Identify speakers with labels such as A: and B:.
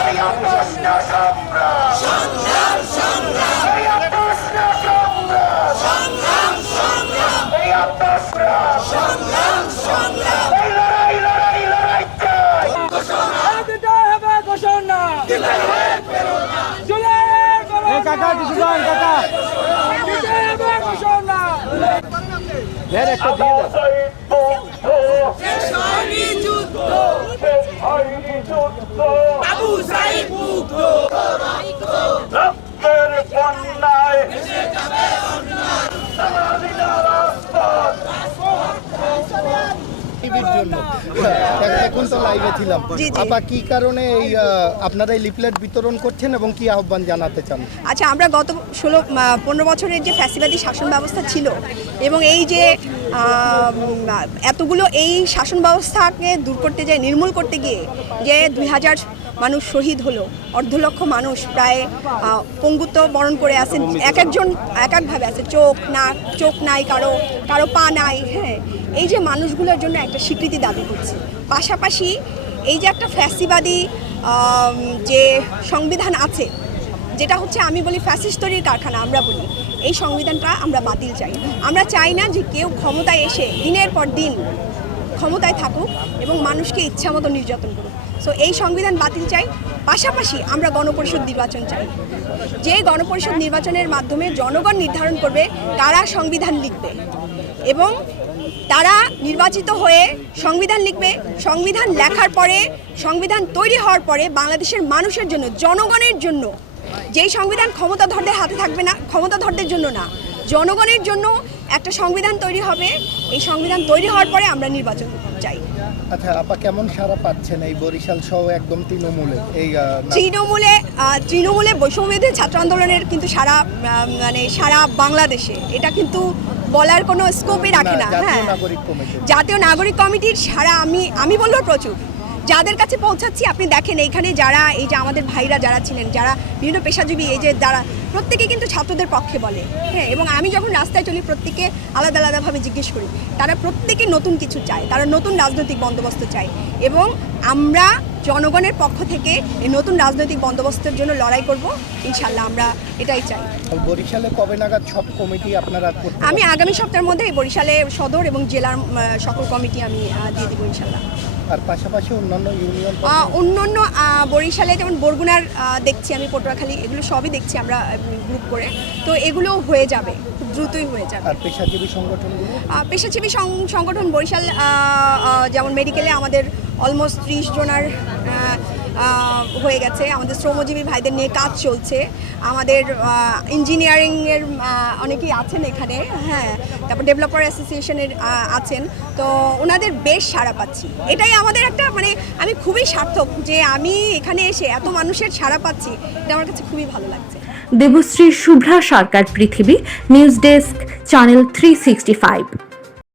A: এখন তো লাইভে ছিলাম, আপা কি কারণে এই আপনারা এই লিফলেট বিতরণ করছেন এবং কি আহ্বান জানাতে চান?
B: আচ্ছা, আমরা গত 15 বছরের যে ফ্যাসিবাদী শাসন ব্যবস্থা ছিল এবং এই যে এতগুলো এই শাসন ব্যবস্থাকে দূর করতে যায়, নির্মূল করতে গিয়ে যে 2000 মানুষ শহীদ হলো, 1.5 লক্ষ মানুষ প্রায় পঙ্গুত্ব বরণ করে আছেন, একজন এক একভাবে আছে, চোখ নাই, কারো পা নাই। হ্যাঁ, এই যে মানুষগুলোর জন্য একটা স্বীকৃতি দাবি করছি। পাশাপাশি এই যে একটা ফ্যাসিবাদী যে সংবিধান আছে, যেটা হচ্ছে আমি বলি ফ্যাসিস্ট তৈরির কারখানা, আমরা বলি এই সংবিধানটা আমরা বাতিল চাই। আমরা চাই না যে কেউ ক্ষমতায় এসে দিনের পর দিন ক্ষমতায় থাকুক এবং মানুষকে ইচ্ছামতো নির্যাতন করুক। সো এই সংবিধান বাতিল চাই। পাশাপাশি আমরা গণপরিষদ নির্বাচন চাই, যে গণপরিষদ নির্বাচনের মাধ্যমে জনগণ নির্ধারণ করবে কারা সংবিধান লিখবে এবং তারা নির্বাচিত হয়ে সংবিধান লিখবে। সংবিধান লেখার পরে, সংবিধান তৈরি হওয়ার পরে বাংলাদেশের মানুষের জন্য, জনগণের জন্য, যেই সংবিধান ক্ষমতাধরদের হাতে থাকবে না, ক্ষমতাধরদের জন্য না, জনগণের জন্য একটা সংবিধান তৈরি হবে। এই সংবিধান তৈরি হওয়ার পরে আমরা নির্বাচন চাই।
A: আচ্ছা আপা, কেমন সারা পাচ্ছেন এই বরিশাল সহ একদম তৃণমূলে? এই
B: তৃণমূলে বৈষম্যবিরোধী ছাত্র আন্দোলনের কিন্তু সারা বাংলাদেশে এটা কিন্তু বলার কোনো স্কোপই রাখে না। হ্যাঁ, জাতীয় নাগরিক কমিটির সারা আমি বলবো প্রচুর, যাদের কাছে পৌঁছাচ্ছি আপনি দেখেন এইখানে যারা, এই যে আমাদের ভাইরা যারা ছিলেন, যারা বিভিন্ন পেশাজীবী, এই যে যারা প্রত্যেকে কিন্তু ছাত্রদের পক্ষে বলে। হ্যাঁ, এবং আমি যখন রাস্তায় চলি প্রত্যেকে আলাদা আলাদাভাবে জিজ্ঞেস করি, তারা প্রত্যেকে নতুন কিছু চায়, তারা নতুন রাজনৈতিক বন্দোবস্ত চায় এবং আমরা জনগণের পক্ষ থেকে এই নতুন রাজনৈতিক বন্দোবস্তের জন্য লড়াই করব। ইনশাল্লাহ আমরা এটাই চাই।
A: বরিশালে কবে নাগাদ সব কমিটি আপনারা?
B: আমি আগামী সপ্তাহের মধ্যে বরিশালে সদর এবং জেলার সকল কমিটি আমি দিয়ে দেবো ইনশাল্লাহ।
A: আর পাশাপাশি অন্যান্য ইউনিয়ন,
B: অন্যান্য বরিশালে যেমন বরগুনার দেখছি আমি, পটুয়াখালী, এগুলো সবই দেখছি আমরা গ্রুপ করে, তো এগুলো হয়ে যাবে, খুব দ্রুতই হয়ে যাবে।
A: আর পেশাজীবী সংগঠনগুলো? পেশাজীবী
B: সংগঠন বরিশাল যেমন মেডিকেলে আমাদের অলমোস্ট 30 জনার হয়ে গেছে, আমাদের শ্রমজীবী ভাইদের নিয়ে কাজ চলছে, আমাদের ইঞ্জিনিয়ারিংয়ের অনেকেই আছেন এখানে। হ্যাঁ, তারপর ডেভেলপার অ্যাসোসিয়েশনের আছেন, তো ওনাদের বেশ সাড়া পাচ্ছি। এটাই আমাদের একটা আমি খুবই সার্থক যে আমি এখানে এসে এত মানুষের সাড়া পাচ্ছি, এটা আমার কাছে খুবই ভালো লাগছে।
C: দেবশ্রী শুভ্রা সরকার, পৃথিবী নিউজ ডেস্ক, চ্যানেল 365।